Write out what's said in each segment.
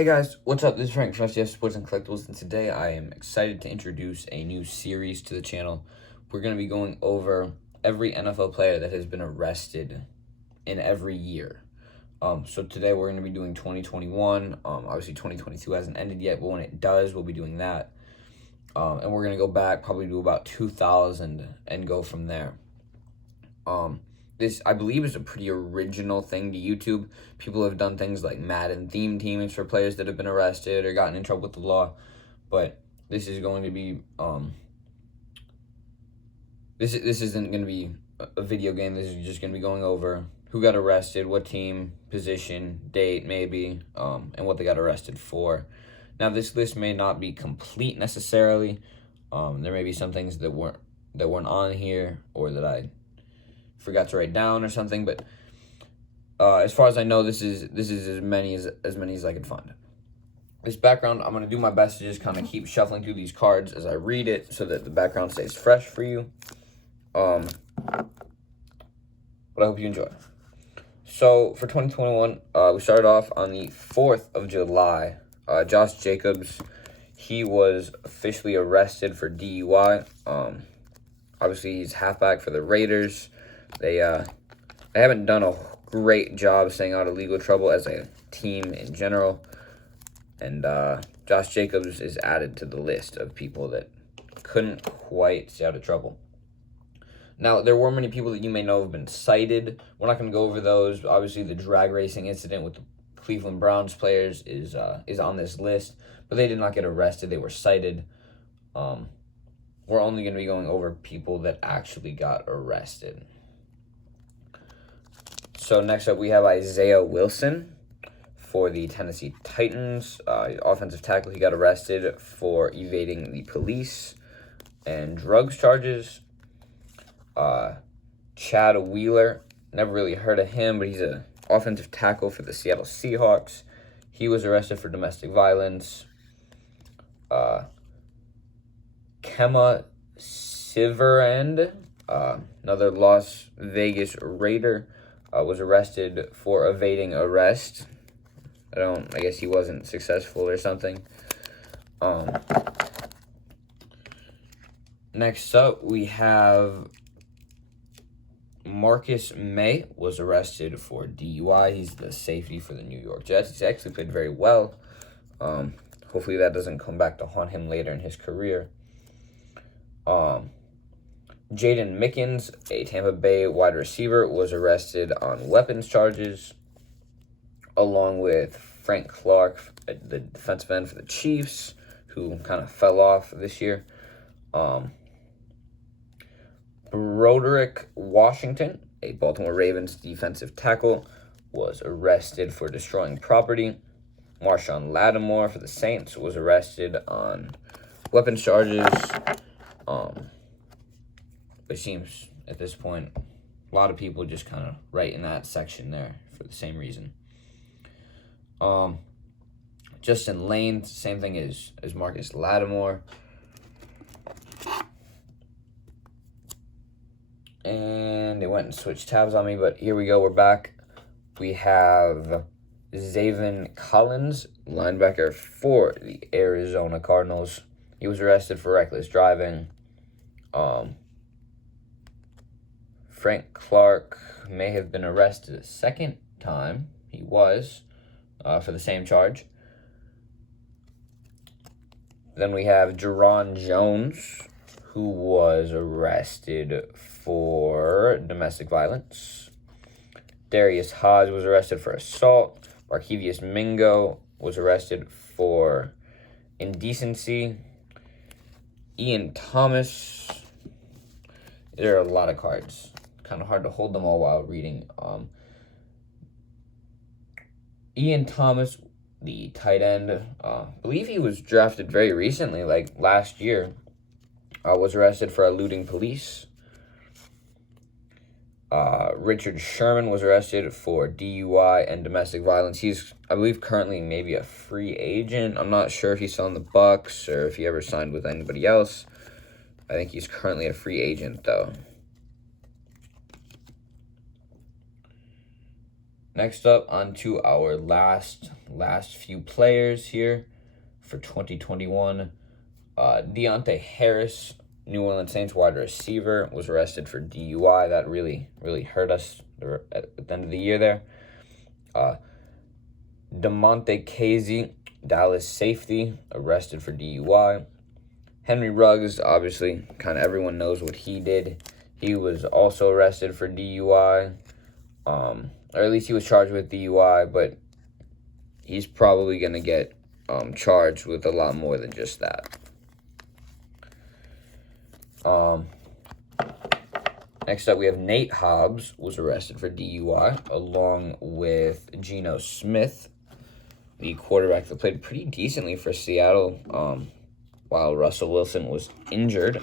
Hey guys, what's up? This is Frank from FCF Sports and Collectibles, and today I am excited to introduce a new series to the channel. We're going to be going over every NFL player that has been arrested in every year. So today we're going to be doing 2021. Obviously 2022 hasn't ended yet, but when it does, we'll be doing that. And we're going to go back probably to about 2000 and go from there. This, I believe, is a pretty original thing to YouTube. People have done things like Madden theme teams for players that have been arrested or gotten in trouble with the law. But this is going to be, this isn't going to be a video game. This is just going to be going over who got arrested, what team, position, date, maybe, and what they got arrested for. Now, this list may not be complete necessarily. There may be some things that weren't on here or that I forgot to write down or something, but as far as I know, this is as many as I could find. This background, I'm going to do my best to just kind of keep shuffling through these cards as I read it so that the background stays fresh for you. But I hope you enjoy. So for 2021, we started off on the 4th of July. Josh Jacobs, he was officially arrested for DUI. Obviously, he's halfback for the Raiders. They haven't done a great job staying out of legal trouble as a team in general. And Josh Jacobs is added to the list of people that couldn't quite stay out of trouble. Now, there were many people that you may know have been cited. We're not going to go over those. Obviously, the drag racing incident with the Cleveland Browns players is on this list. But they did not get arrested. They were cited. We're only going to be going over people that actually got arrested. So next up, we have Isaiah Wilson for the Tennessee Titans. Offensive tackle, he got arrested for evading the police and drugs charges. Chad Wheeler, never really heard of him, but he's an offensive tackle for the Seattle Seahawks. He was arrested for domestic violence. Kema Siverand, another Las Vegas Raider, was arrested for evading arrest. I guess he wasn't successful or something. Next up, we have Marcus May was arrested for DUI. He's the safety for the New York Jets. He's actually played very well. Hopefully that doesn't come back to haunt him later in his career. Jaden Mickens, a Tampa Bay wide receiver, was arrested on weapons charges, along with Frank Clark, the defensive end for the Chiefs, who kind of fell off this year. Broderick Washington, a Baltimore Ravens defensive tackle, was arrested for destroying property. Marshawn Lattimore for the Saints was arrested on weapons charges. It seems at this point a lot of people just kind of right in that section there for the same reason. Justin Lane, same thing as Marcus Lattimore. And they went and switched tabs on me, but here we go. We're back. We have Zavin Collins, linebacker for the Arizona Cardinals. He was arrested for reckless driving. Frank Clark may have been arrested a second time. He was, for the same charge. Then we have Jaron Jones, who was arrested for domestic violence. Darius Hobbs was arrested for assault. Markevius Mingo was arrested for indecency. Ian Thomas. There are a lot of cards. Kind of hard to hold them all while reading. Ian Thomas, the tight end, I believe he was drafted very recently, like last year, was arrested for eluding police. Richard Sherman was arrested for DUI and domestic violence. He's, I believe, currently maybe a free agent. I'm not sure if he's still in the Bucs or if he ever signed with anybody else. I think he's currently a free agent, though. Next up, on to our last few players here for 2021. Deontay Harris, New Orleans Saints wide receiver, was arrested for DUI. That really hurt us at the end of the year there. DeMonte Casey, Dallas safety, arrested for DUI. Henry Ruggs, obviously, kind of everyone knows what he did. He was also arrested for DUI. Or at least he was charged with DUI, but he's probably going to get charged with a lot more than just that. Next up, we have Nate Hobbs, was arrested for DUI, along with Geno Smith, the quarterback that played pretty decently for Seattle while Russell Wilson was injured.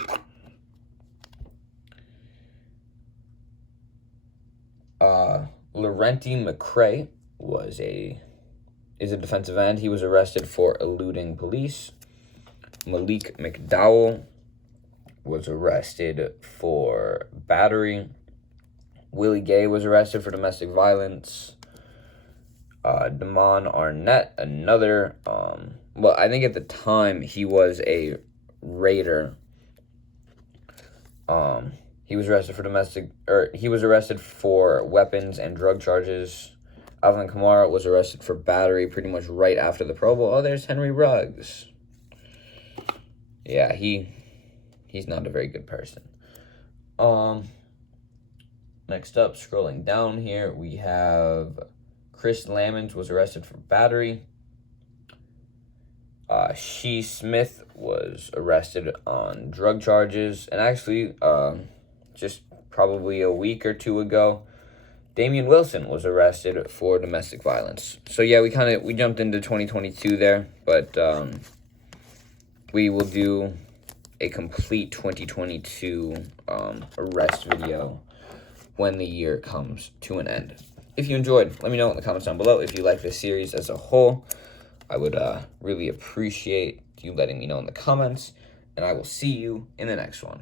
Laurenti McCray is a defensive end. He was arrested for eluding police. Malik McDowell was arrested for battery. Willie Gay was arrested for domestic violence. Damon Arnett, another, I think at the time he was a Raider. He was arrested for weapons and drug charges. Alvin Kamara was arrested for battery pretty much right after the Pro Bowl. Oh, there's Henry Ruggs. Yeah, he's not a very good person. Next up, scrolling down here, we have Chris Lammons was arrested for battery. Shee Smith was arrested on drug charges. And actually, just probably a week or two ago, Damian Wilson was arrested for domestic violence. So yeah, we jumped into 2022 there, but we will do a complete 2022 arrest video when the year comes to an end. If you enjoyed, let me know in the comments down below. If you like this series as a whole, I would really appreciate you letting me know in the comments, and I will see you in the next one.